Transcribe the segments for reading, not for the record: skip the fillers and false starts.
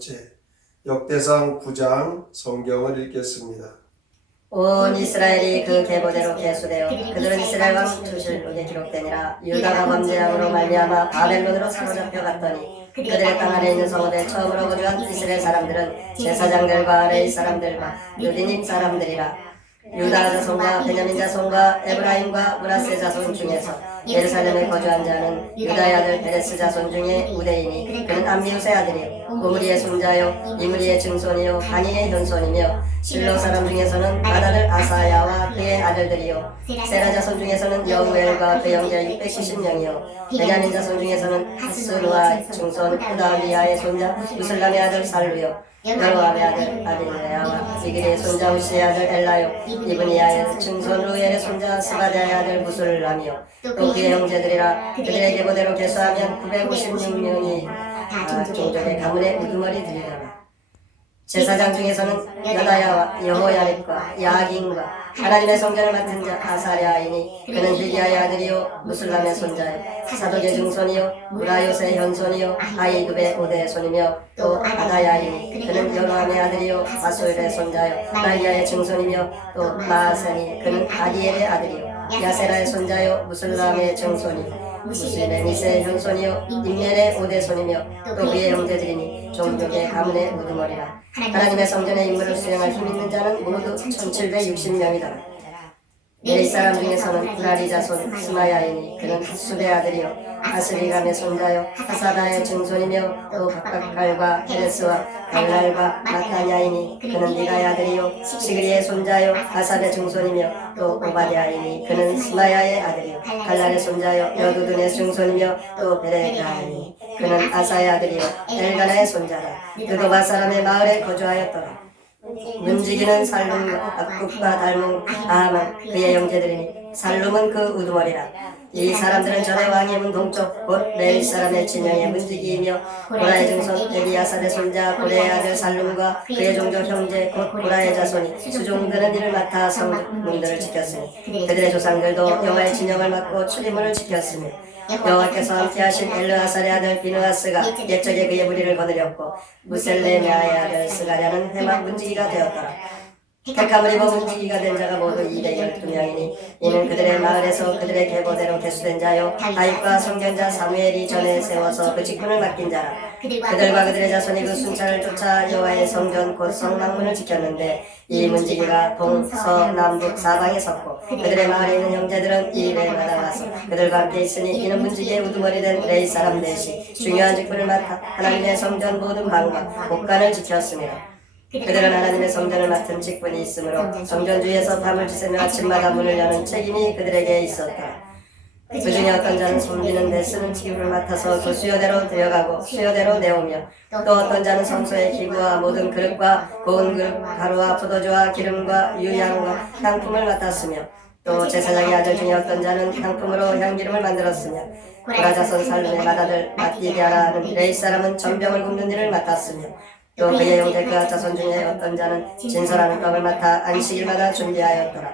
번째, 역대상 9장 성경을 읽겠습니다. 온 이스라엘이 그 계보대로 계수되어 그들은 이스라엘 왕 주실록에 기록되니라. 유다가 범죄함으로 말미암아 바벨론으로 사로잡혀 갔더니 그들의 땅 안에 있는 성읍에 처음으로 거주한 이스라엘 사람들은 제사장들과 레위 사람들과 유디님 사람들이라. 유다 자손과 베냐민 자손과 에브라임과 므낫세 자손 중에서 예루살렘에 거주한 자는 유다의 아들 베레스 자손 중에 우대이니 그는 암미우스의 아들이요 오므리의 손자요 이므리의 증손이요 바니의 현손이며 실로 사람 중에서는 맏아들 아사야와 그의 아들들이요 세라 자손 중에서는 여우엘과 그 형제 690명이요 베냐민 자손 중에서는 하스누아 증손 후다위아의 손자 무슬람의 아들 살루요 여로함의 아들 아빌레아와 지그리의 손자 우시의 아들 엘라요 이브니아의 증손 루엘의 손자 스바다의 아들 무술람이요 또 그의 형제들이라. 그들의 계보대로 계수하면 956명이 종족의 가문의 우두머리 들이더라. 제사장 중에서는 여다야와 여호야립과 야긴과 하나님의 성전을 맡은 자 아사랴이니 그는 힐기야의 아들이요 무술람의 손자요 사독의 증손이요 무라요스의 현손이요 아이굽의 오대의 손이며 또 아다야이니 그는 여로함의 아들이요 바솔의 손자요 말리아의 증손이며 또 마아세니 그는 아디엘의 아들이요 야세라의 손자요 무술람의 증손이요 무슬레미스의 현손이요 임멜의 오대손이며 또 그의 형제들이니 종족의 가문의 우두머리라. 하나님의 성전의 임무를 수행할 힘 있는 자는 모두 1760명이더라. 레위 사람 중에서는 브라리 자손 스마야이니 그는 수베 아들이요 아스리감의 손자요 하사다의 증손이며 또 박박갈과 헤레스와 갈랄과 마타냐이니 그는 니가의 아들이요 시그리의 손자요 아삽의 증손이며 또 오바디아이니 그는 스마야의 아들이요 갈랄의 손자요 여두둔의 증손이며 또 베레가이니 그는 아사의 아들이요 엘가나의 손자라. 그도 바사람의 마을에 거주하였더라. 문지기는 살룸과 악국과 닮은 아함은 그의 형제들이니 살룸은 그 우두머리라. 이 사람들은 전에 왕의 문 동쪽 곧 레위 사람의 진영의 문지기이며 고라의 증손 에비아삽의 손자 고레의 아들 살룸과 그의 종족 형제 곧 고라의 자손이 수종드는 일을 맡아 성문들을 지켰으니 그들의 조상들도 여호와의 진영을 맡고 출입문을 지켰으며 여호와께서 함께하신 엘르아살의 아들 비느하스가 옛적에 그의 무리를 거느렸고 무셀레미아의 아들 스가랴는 해막 문지기가 되었더라. 택함을 입어 문지기가 된 자가 모두 212명이니 이는 그들의 마을에서 그들의 계보대로 계수된 자요 다윗과 선견자 사무엘이 전에 세워서 그 직분을 맡긴 자라. 그들과 그들의 자손이 그 순찰을 쫓아 여호와의 성전 곧 성막문을 지켰는데 이 문지기가 동, 서, 남북 사방에 섰고 그들의 마을에 있는 형제들은 이 일에 마다와서 그들과 함께 있으니 이는 문지기의 우두머리 된 레위 사람 넷이 중요한 직분을 맡아 하나님의 성전 모든 방과 곳간을 지켰습니다. 그들은 하나님의 성전을 맡은 직분이 있으므로 성전 주위에서 밤을 지새며 아침마다 문을 여는 책임이 그들에게 있었다. 그 중에 어떤 자는 섬기는 데 쓰는 기구를 맡아서 그 수요대로 들여가고 수요대로 내오며 또 어떤 자는 성소의 기구와 모든 그릇과 고운 그릇, 가루와 포도주와 기름과 유향과 향품을 맡았으며 또 제사장의 아들 중에 어떤 자는 향품으로 향기름을 만들었으며 고라 자손 살룸의 맏아들 마띠디아라는 레위 사람은 전병을 굽는 일을 맡았으며 또 그의 형제 그 자손 중에 어떤 자는 진설하는 떡을 맡아 안식일마다 준비하였더라.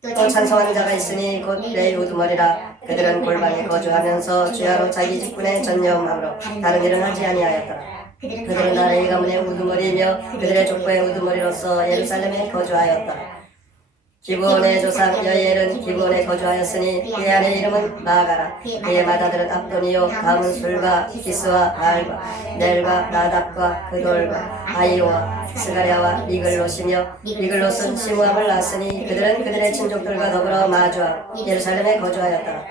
또 찬송하는 자가 있으니 곧 레위 우두머리라. 그들은 골방에 거주하면서 주야로 자기 직분에 전념함으로 다른 일은 하지 아니하였더라. 그들은 다 레위 가문의 우두머리이며 그들의 족보의 우두머리로서 예루살렘에 거주하였더라. 기브온의 조상 여이엘은 기브온에 거주하였으니 그의 아내 이름은 마가라. 그의 맏아들은 압돈이요 다음은 술과 기스와 바알과 넬과 나답과 그돌과 아이오와 스가랴와 미글롯이며 미글롯은 시므함을 낳았으니 그들은 그들의 친족들과 더불어 마주하고 예루살렘에 거주하였더라.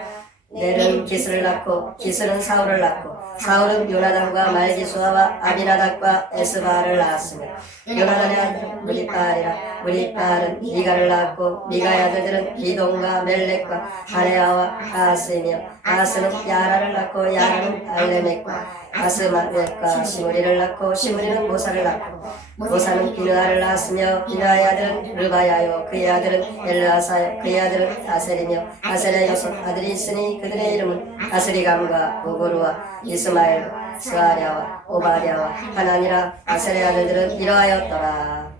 넬은 기스를 낳고 기스는 사울을 낳고 사울은 요나단과 말기수아와 아비나답과 에스바를 낳았으며 요나단의 아들은 무리바알이라. 무리바알은 미가를 낳았고 미가의 아들들은 기동과 멜렉과 하레아와 아하스이며 아하스는 야라를 낳고 야라는 알레멕과 아스마elek과 시므리를 낳고 시므리는 모사를 낳고 모사는 비느하를 낳았으며 비느하의 아들은 르바야요 그의 아들은 엘르아사요 그의 아들은 아셀이며 아셀의 여섯 아들이 있으니 그들의 이름은 아스리감과 보고르와 이스마엘 스아랴와 오바랴와 하나니라. 아셀의 아들들은 이러하였더라.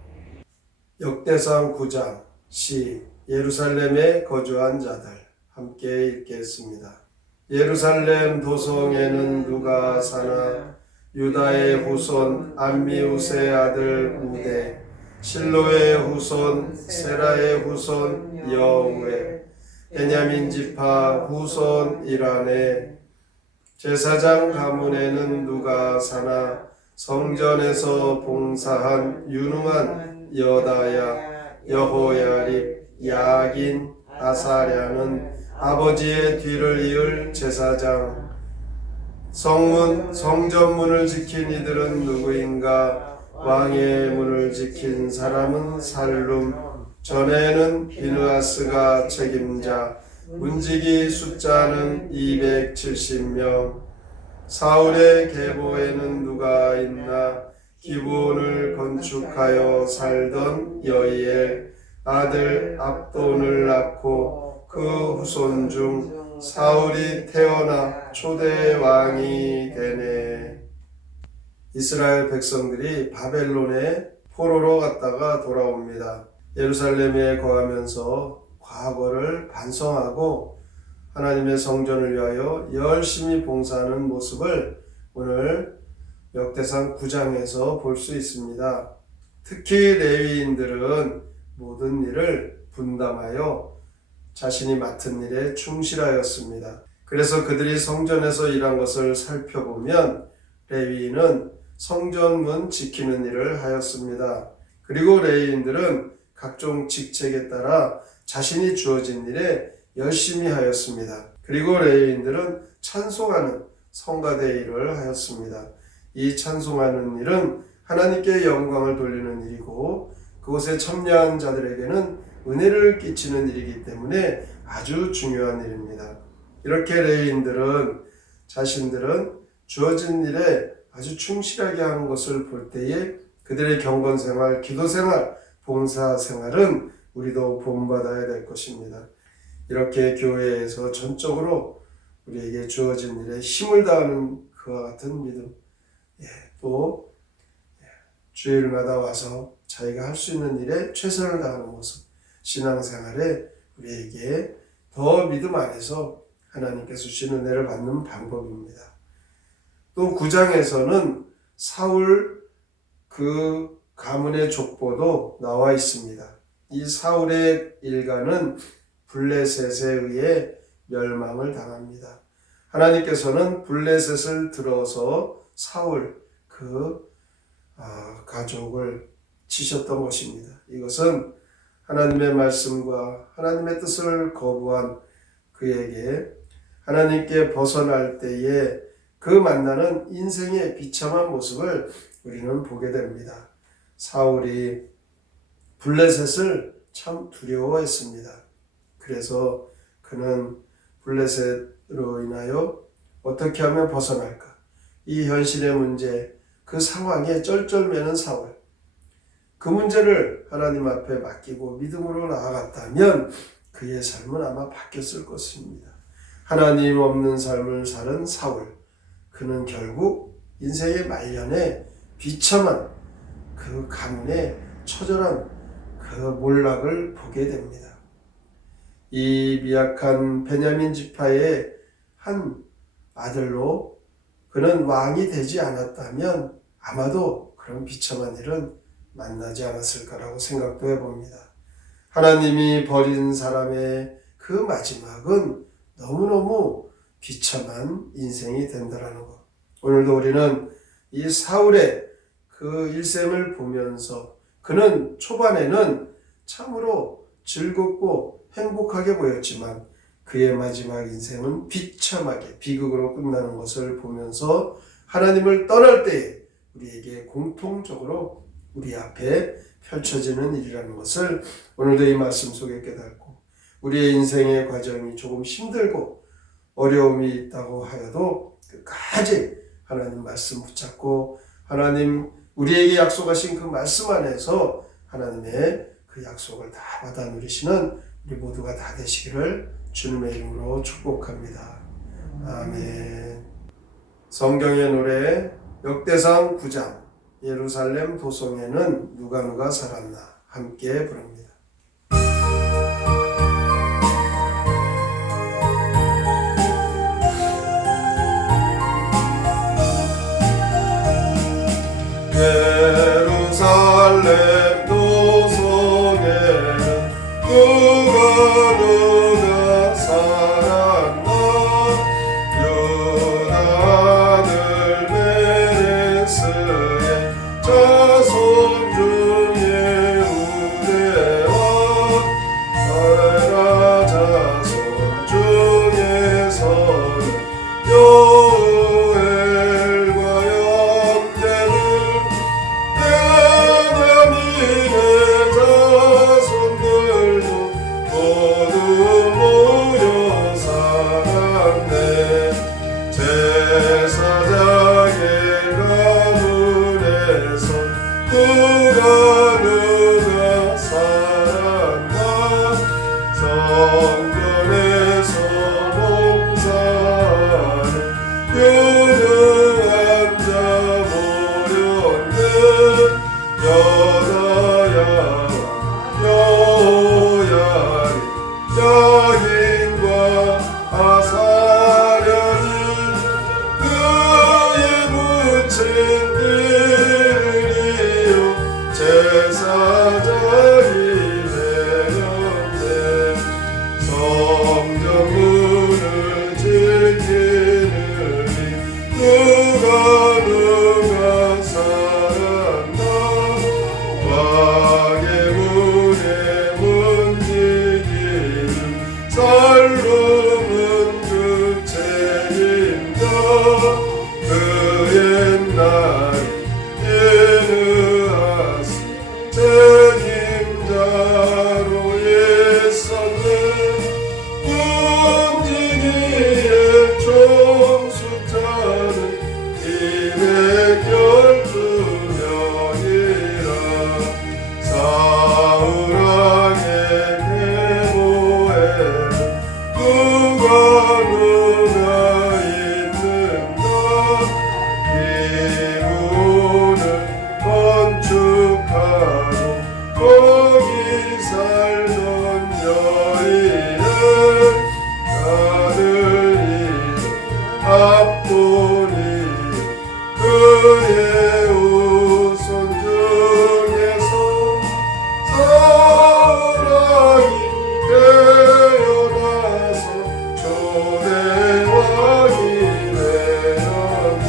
역대상 9장 시 예루살렘에 거주한 자들 함께 읽겠습니다. 예루살렘 도성에는 누가 사나 유다의 후손 암미우스의 아들 우데, 실로의 후손 세라의 후손 여우에, 베냐민 지파 후손 이란에, 제사장 가문에는 누가 사나 성전에서 봉사한 유능한 여다야, 여호야립, 야긴, 아사랴는 아버지의 뒤를 이을 제사장. 성문, 성전문을 지킨 이들은 누구인가? 왕의 문을 지킨 사람은 살룸, 전에는 비느하스가 책임자, 문지기 숫자는 270명. 사울의 계보에는 누가 있나? 기브온을 건축하여 살던 여이엘 아들 압돈을 낳고 그 후손 중 사울이 태어나 초대 왕이 되네. 이스라엘 백성들이 바벨론에 포로로 갔다가 돌아옵니다. 예루살렘에 거하면서 과거를 반성하고 하나님의 성전을 위하여 열심히 봉사하는 모습을 오늘 역대상 9장에서 볼 수 있습니다. 특히 레위인들은 모든 일을 분담하여 자신이 맡은 일에 충실하였습니다. 그래서 그들이 성전에서 일한 것을 살펴보면 레위인은 성전문 지키는 일을 하였습니다. 그리고 레위인들은 각종 직책에 따라 자신이 주어진 일에 열심히 하였습니다. 그리고 레위인들은 찬송하는 성가대 일을 하였습니다. 이 찬송하는 일은 하나님께 영광을 돌리는 일이고 그곳에 참여한 자들에게는 은혜를 끼치는 일이기 때문에 아주 중요한 일입니다. 이렇게 레위인들은 자신들은 주어진 일에 아주 충실하게 하는 것을 볼 때에 그들의 경건생활, 기도생활, 봉사생활은 우리도 본받아야 될 것입니다. 이렇게 교회에서 전적으로 우리에게 주어진 일에 힘을 다하는 그와 같은 믿음, 또 주일마다 와서 자기가 할 수 있는 일에 최선을 다하는 모습, 신앙생활에 우리에게 더 믿음 안에서 하나님께서 주신 은혜를 받는 방법입니다. 또 9장에서는 사울 그 가문의 족보도 나와 있습니다. 이 사울의 일가는 블레셋에 의해 멸망을 당합니다. 하나님께서는 블레셋을 들어서 사울 그 가족을 치셨던 것입니다. 이것은 하나님의 말씀과 하나님의 뜻을 거부한 그에게 하나님께 벗어날 때에 그 만나는 인생의 비참한 모습을 우리는 보게 됩니다. 사울이 블레셋을 참 두려워했습니다. 그래서 그는 블레셋으로 인하여 어떻게 하면 벗어날까? 이 현실의 문제, 그 상황에 쩔쩔매는 사울. 그 문제를 하나님 앞에 맡기고 믿음으로 나아갔다면 그의 삶은 아마 바뀌었을 것입니다. 하나님 없는 삶을 사는 사울. 그는 결국 인생의 말년에 비참한 그 가문의 처절한 그 몰락을 보게 됩니다. 이 미약한 베냐민 지파의 한 아들로 그는 왕이 되지 않았다면 아마도 그런 비참한 일은 만나지 않았을까라고 생각도 해봅니다. 하나님이 버린 사람의 그 마지막은 너무너무 비참한 인생이 된다라는 것. 오늘도 우리는 이 사울의 그 일생을 보면서 그는 초반에는 참으로 즐겁고 행복하게 보였지만 그의 마지막 인생은 비참하게 비극으로 끝나는 것을 보면서 하나님을 떠날 때에 우리에게 공통적으로 우리 앞에 펼쳐지는 일이라는 것을 오늘도 이 말씀 속에 깨닫고 우리의 인생의 과정이 조금 힘들고 어려움이 있다고 하여도 끝까지 하나님 말씀 붙잡고 하나님 우리에게 약속하신 그 말씀 안에서 하나님의 그 약속을 다 받아 누리시는 우리 모두가 다 되시기를 주님의 이름으로 축복합니다. 아멘. 성경의 노래 역대상 9장 예루살렘 도성에는 누가 살았나 함께 부릅니다. 베들레헴 노송에는 누가 살았나 유다 아들 메레스의 자손 중에 우대와 나라 자손 중에서는 요엘과 영대를 베냐민의 자손들도 모두 모여 살았네 제사장의 가문에서 누가 살았나 성전에서 봉사하는 유능한 자 모렸네 여다야와 여호야리 야긴과 아사랴니 그의 묻힌 이르리요 제사장이 되었네 성전문을 지키느니 누가 살았나 왕의 문지기는 살룸은 그 책임져 그 옛날에 예느하스 책임자로 있었네 문지기의 총 숫자는 212명이라 사울왕의 계보에는 누가 있는가 기문을 건축하고 거기 살던 여인은 아들이 압돈이 그의 후손 중에서 사울왕이 태어나서 초대왕이 되었네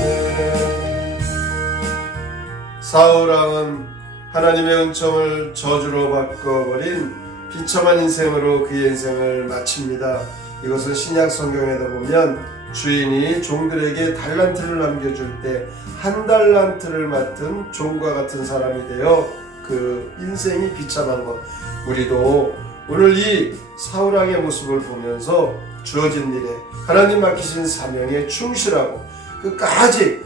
사울왕은 하나님의 은총을 저주로 바꿔버린 비참한 인생으로 그의 인생을 마칩니다. 이것은 신약 성경에다 보면 주인이 종들에게 달란트를 남겨줄 때 한 달란트를 맡은 종과 같은 사람이 되어 그 인생이 비참한 것 우리도 오늘 이 사울왕의 모습을 보면서 주어진 일에 하나님 맡기신 사명에 충실하고 끝까지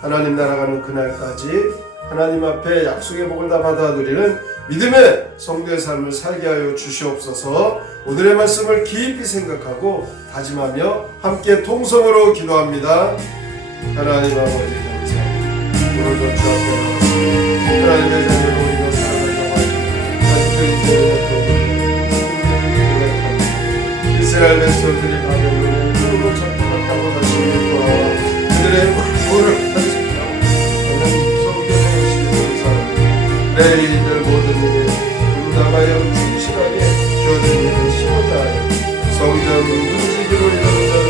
하나님 나라가는 그날까지 하나님 앞에 약속의 복을 다 받아들이는 믿음의 성도의 삶을 살게 하여 주시옵소서. 오늘의 말씀을 깊이 생각하고 다짐하며 함께 통성으로 기도합니다. 하나님 아버지 감사합니다. 오늘도 주 앞에 나와서 하나님의 자녀로 우리가 살아가려고 하십니다. 이스라엘 백성들이 바벨론에 무릎을 잡고 다시고 그들의 물을 탄식하고 하나님 성경에 오시는 사람 레이들 모든 일에 나가여 충실하게 주어진 일을 시원하여 성전 문지기로 이루어져